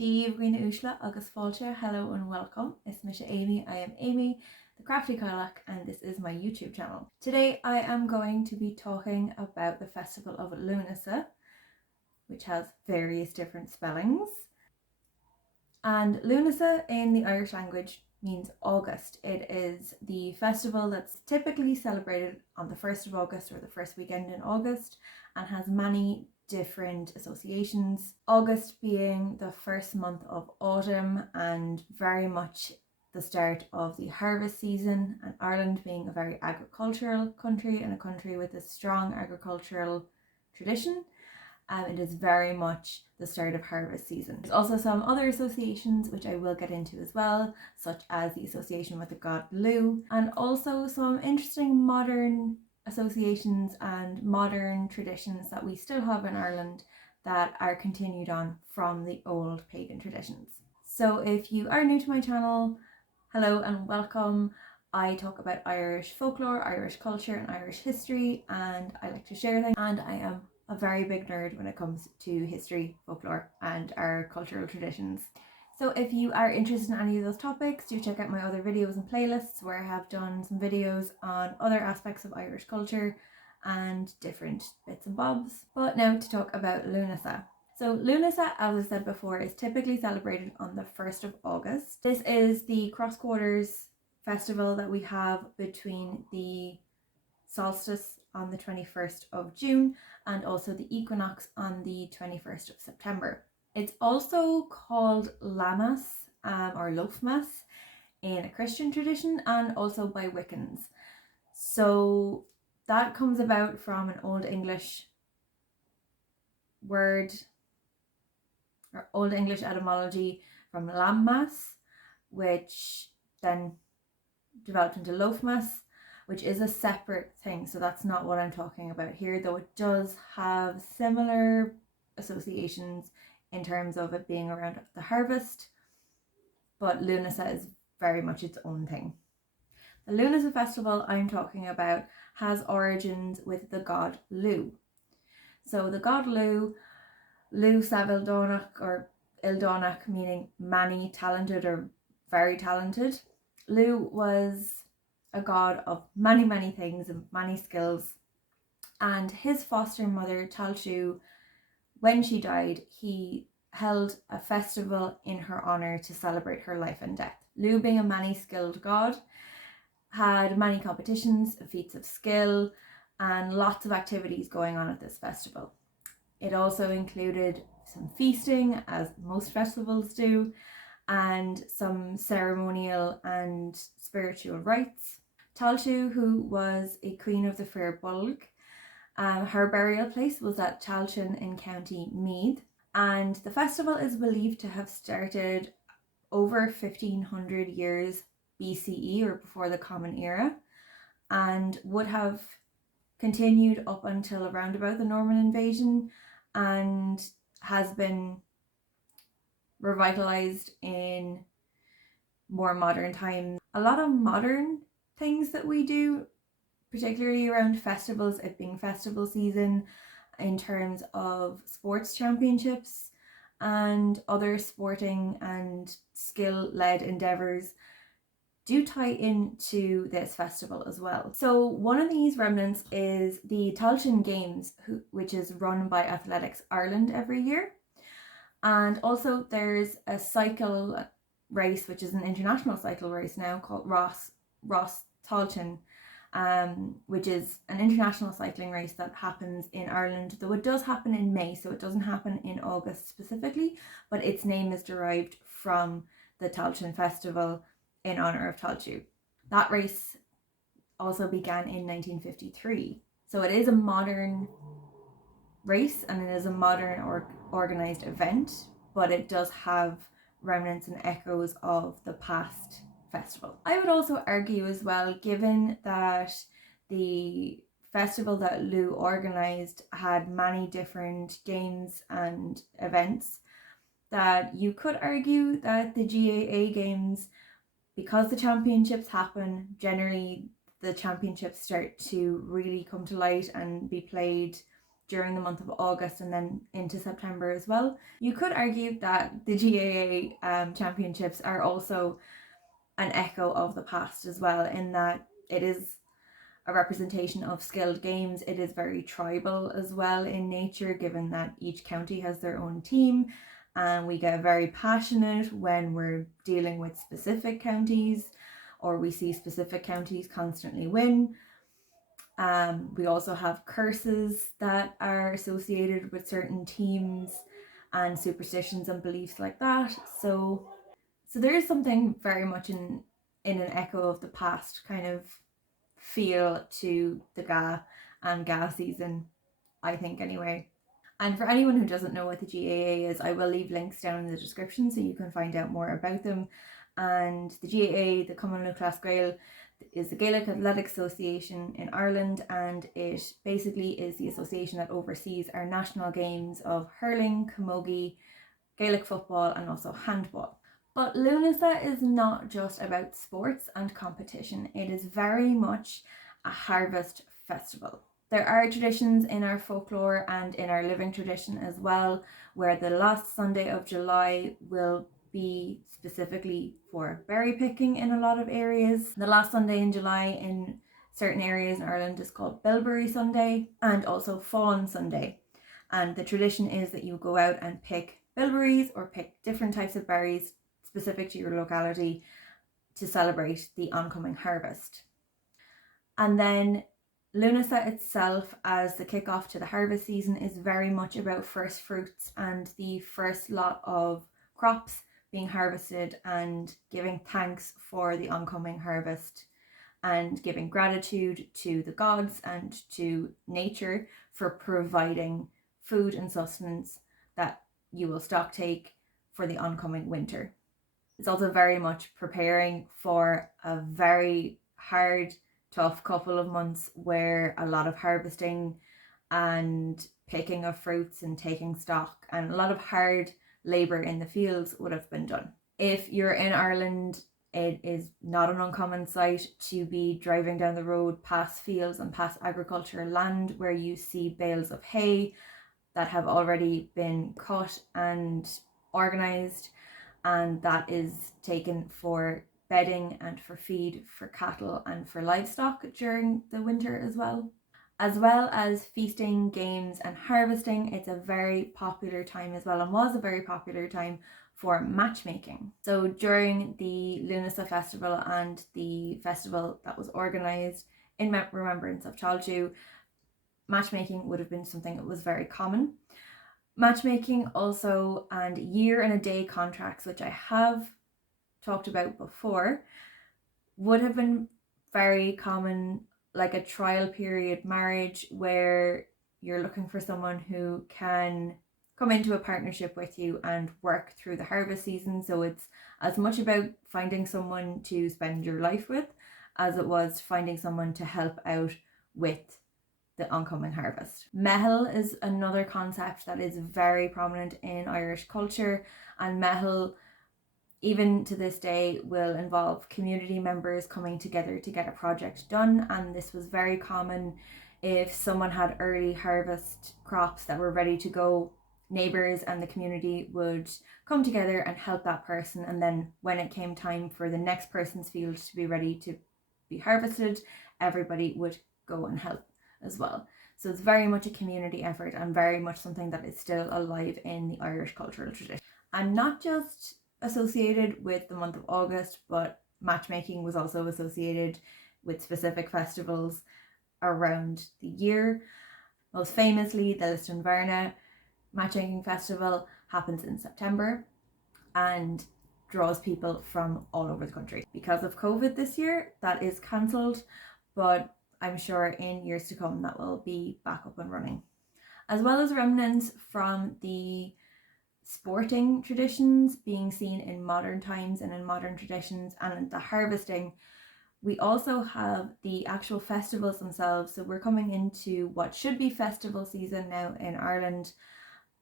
Díomh Rina Ushla agus Folklore, hello and welcome. It's Misha Amy. I am Amy, the Crafty Cailleach, and this is my YouTube channel. Today I am going to be talking about the festival of Lúnasa, which has various different spellings. And Lúnasa in the Irish language means August. It is the festival that's typically celebrated on the 1st of August or the first weekend in August and has many different associations. August being the first month of autumn and very much the start of the harvest season, and Ireland being a very agricultural country and a country with a strong agricultural tradition, it is very much the start of harvest season. There's also some other associations which I will get into as well, such as the association with the god Lugh, and also some interesting modern associations and modern traditions that we still have in Ireland that are continued on from the old pagan traditions. So if you are new to my channel, hello and welcome. I talk about Irish folklore, Irish culture and Irish history, and I like to share things, and I am a very big nerd when it comes to history, folklore and our cultural traditions. So if you are interested in any of those topics, do check out my other videos and playlists where I have done some videos on other aspects of Irish culture and different bits and bobs. But now to talk about Lúnasa. So Lúnasa, as I said before, is typically celebrated on the 1st of August. This is the cross-quarters festival that we have between the solstice on the 21st of June and also the equinox on the 21st of September. It's also called Lammas or Loafmas in a Christian tradition and also by Wiccans. So that comes about from an Old English word or Old English etymology from Lammas, which then developed into Loafmas, which is a separate thing. So that's not what I'm talking about here, though it does have similar associations in terms of it being around the harvest, but Lúnasa is very much its own thing. The Lúnasa festival I'm talking about has origins with the god Lugh. So the god Lugh, Lughnasadh or Ildonach, meaning many talented or very talented. Lugh was a god of many things and many skills, and his foster mother Tailtiu, when she died, he held a festival in her honour to celebrate her life and death. Lugh, being a many-skilled god, had many competitions, feats of skill, and lots of activities going on at this festival. It also included some feasting, as most festivals do, and some ceremonial and spiritual rites. Tailtiu, who was a queen of the Fair Bulg, her burial place was at Tailtin in County Meath, and the festival is believed to have started over 1500 years BCE or before the Common Era, and would have continued up until around about the Norman invasion, and has been revitalized in more modern times. A lot of modern things that we do, particularly around festivals, it being festival season, in terms of sports championships and other sporting and skill-led endeavours, do tie into this festival as well. So one of these remnants is the Tailtin Games, which is run by Athletics Ireland every year. And also there's a cycle race, which is an international cycle race now, called Ross Tailtin, which is an international cycling race that happens in Ireland, though it does happen in May, so it doesn't happen in August specifically, but its name is derived from the Tailtin festival in honour of Tailtiu. That race also began in 1953, so it is a modern race and it is a modern organised event, but it does have remnants and echoes of the past festival. I would also argue as well, given that the festival that Lugh organised had many different games and events, that you could argue that the GAA games, because the championships happen, generally the championships start to really come to light and be played during the month of August and then into September as well. You could argue that the GAA championships are also an echo of the past as well, in that it is a representation of skilled games. It is very tribal as well in nature, given that each county has their own team, and we get very passionate when we're dealing with specific counties, or we see specific counties constantly win. We also have curses that are associated with certain teams and superstitions and beliefs like that. So there is something very much in an echo of the past kind of feel to the GA season, I think anyway. And for anyone who doesn't know what the GAA is, I will leave links down in the description so you can find out more about them. And the GAA, the Cumann Lúchlas Gael, is the Gaelic Athletic Association in Ireland, and it basically is the association that oversees our national games of hurling, camogie, Gaelic football, and also handball. But Lúnasa is not just about sports and competition. It is very much a harvest festival. There are traditions in our folklore and in our living tradition as well, where the last Sunday of July will be specifically for berry picking in a lot of areas. The last Sunday in July in certain areas in Ireland is called Bilberry Sunday, and also Fawn Sunday. And the tradition is that you go out and pick bilberries or pick different types of berries specific to your locality to celebrate the oncoming harvest. And then Lúnasa itself, as the kickoff to the harvest season, is very much about first fruits and the first lot of crops being harvested and giving thanks for the oncoming harvest and giving gratitude to the gods and to nature for providing food and sustenance that you will stock take for the oncoming winter. It's also very much preparing for a very hard, tough couple of months where a lot of harvesting and picking of fruits and taking stock and a lot of hard labour in the fields would have been done. If you're in Ireland, it is not an uncommon sight to be driving down the road past fields and past agricultural land where you see bales of hay that have already been cut and organised, and that is taken for bedding and for feed for cattle and for livestock during the winter as well. As well as feasting, games and harvesting, it's a very popular time as well, and was a very popular time for matchmaking. So during the Lúnasa festival and the festival that was organised in remembrance of Tailtiu, matchmaking would have been something that was very common. Matchmaking also, and year and a day contracts, which I have talked about before, would have been very common, like a trial period marriage where you're looking for someone who can come into a partnership with you and work through the harvest season. So it's as much about finding someone to spend your life with as it was finding someone to help out with the oncoming harvest. Meitheal is another concept that is very prominent in Irish culture, and Meitheal, even to this day, will involve community members coming together to get a project done. And this was very common if someone had early harvest crops that were ready to go. Neighbours and the community would come together and help that person, and then when it came time for the next person's field to be ready to be harvested, everybody would go and help as well. So it's very much a community effort and very much something that is still alive in the Irish cultural tradition. And not just associated with the month of August, but matchmaking was also associated with specific festivals around the year. Most famously, the Liston matchmaking festival happens in September and draws people from all over the country. Because of COVID this year, that is cancelled, but I'm sure in years to come that will be back up and running. As well as remnants from the sporting traditions being seen in modern times and in modern traditions, and the harvesting, we also have the actual festivals themselves. So we're coming into what should be festival season now in Ireland,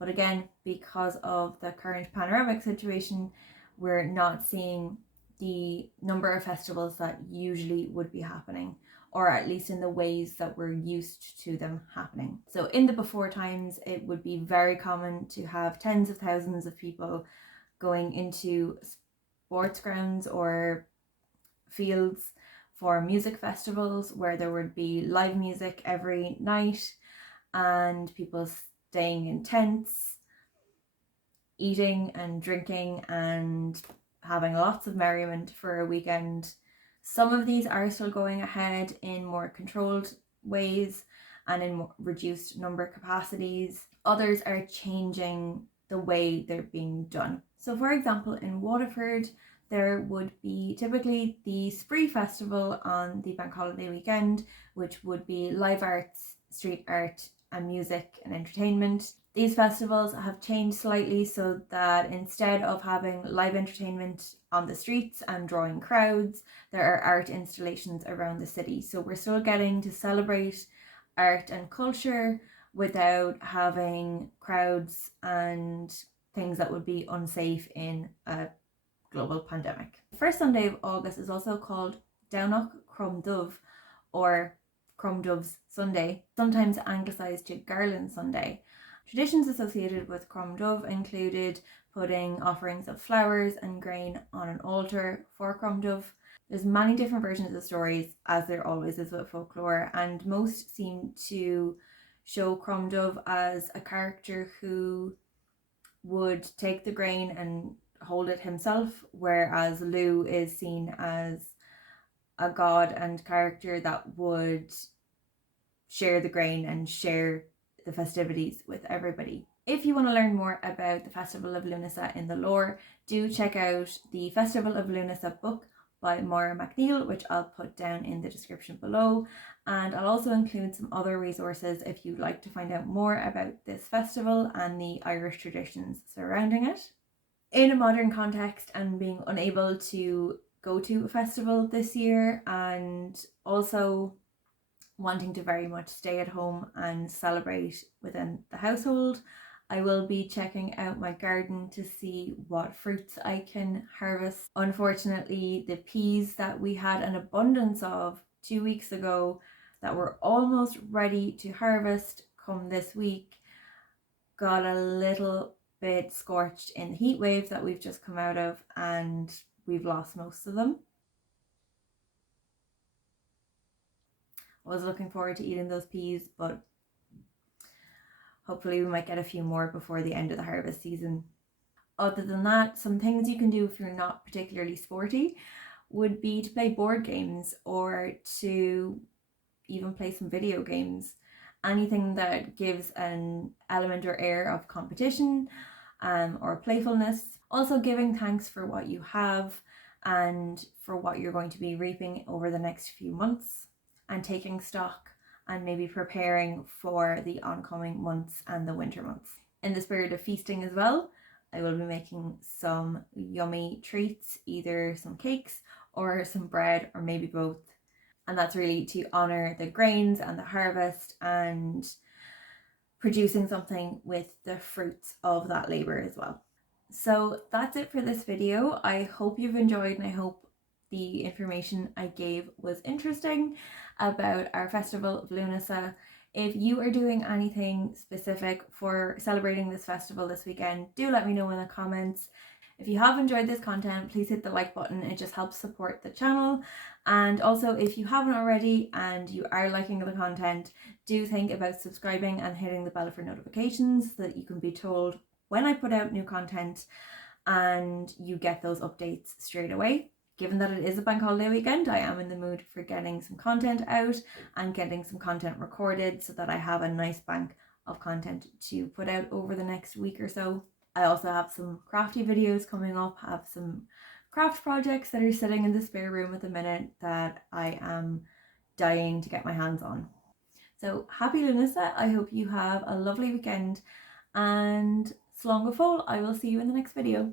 but again, because of the current panoramic situation, we're not seeing the number of festivals that usually would be happening, or at least in the ways that we're used to them happening. So in the before times, it would be very common to have tens of thousands of people going into sports grounds or fields for music festivals where there would be live music every night and people staying in tents, eating and drinking and having lots of merriment for a weekend. Some of these are still going ahead in more controlled ways and in more reduced number capacities. Others are changing the way they're being done. So for example, in Waterford, there would be typically the Spree Festival on the bank holiday weekend, which would be live arts, street art and music and entertainment. These festivals have changed slightly so that instead of having live entertainment on the streets and drawing crowds, there are art installations around the city. So we're still getting to celebrate art and culture without having crowds and things that would be unsafe in a global pandemic. The first Sunday of August is also called Downach Crumdubh or Crumdubh's Sunday, sometimes anglicised to Garland Sunday. Traditions associated with Crumdubh included putting offerings of flowers and grain on an altar for Crumdubh. There's many different versions of the stories, as there always is with folklore, and most seem to show Crumdubh as a character who would take the grain and hold it himself, whereas Lugh is seen as a god and character that would share the grain and share the festivities with everybody. If you want to learn more about the Festival of Lúnasa in the lore, do check out the Festival of Lúnasa book by Maura MacNeil, which I'll put down in the description below, and I'll also include some other resources if you'd like to find out more about this festival and the Irish traditions surrounding it. In a modern context and being unable to go to a festival this year and also wanting to very much stay at home and celebrate within the household, I will be checking out my garden to see what fruits I can harvest. Unfortunately, the peas that we had an abundance of 2 weeks ago that were almost ready to harvest come this week got a little bit scorched in the heat wave that we've just come out of, and we've lost most of them. I was looking forward to eating those peas, but hopefully we might get a few more before the end of the harvest season. Other than that, some things you can do if you're not particularly sporty would be to play board games or to even play some video games. Anything that gives an element or air of competition or playfulness. Also giving thanks for what you have and for what you're going to be reaping over the next few months, and taking stock and maybe preparing for the oncoming months and the winter months. In the spirit of feasting as well, I will be making some yummy treats, either some cakes or some bread or maybe both. And that's really to honour the grains and the harvest and producing something with the fruits of that labour as well. So that's it for this video. I hope you've enjoyed, and I hope the information I gave was interesting about our festival of Lúnasa. If you are doing anything specific for celebrating this festival this weekend, do let me know in the comments. If you have enjoyed this content, please hit the like button. It just helps support the channel. And also, if you haven't already and you are liking the content, do think about subscribing and hitting the bell for notifications so that you can be told when I put out new content and you get those updates straight away. Given that it is a bank holiday weekend, I am in the mood for getting some content out and getting some content recorded so that I have a nice bank of content to put out over the next week or so. I also have some crafty videos coming up, have some craft projects that are sitting in the spare room at the minute that I am dying to get my hands on. So happy Lúnasa, I hope you have a lovely weekend, and slán go fóill, I will see you in the next video.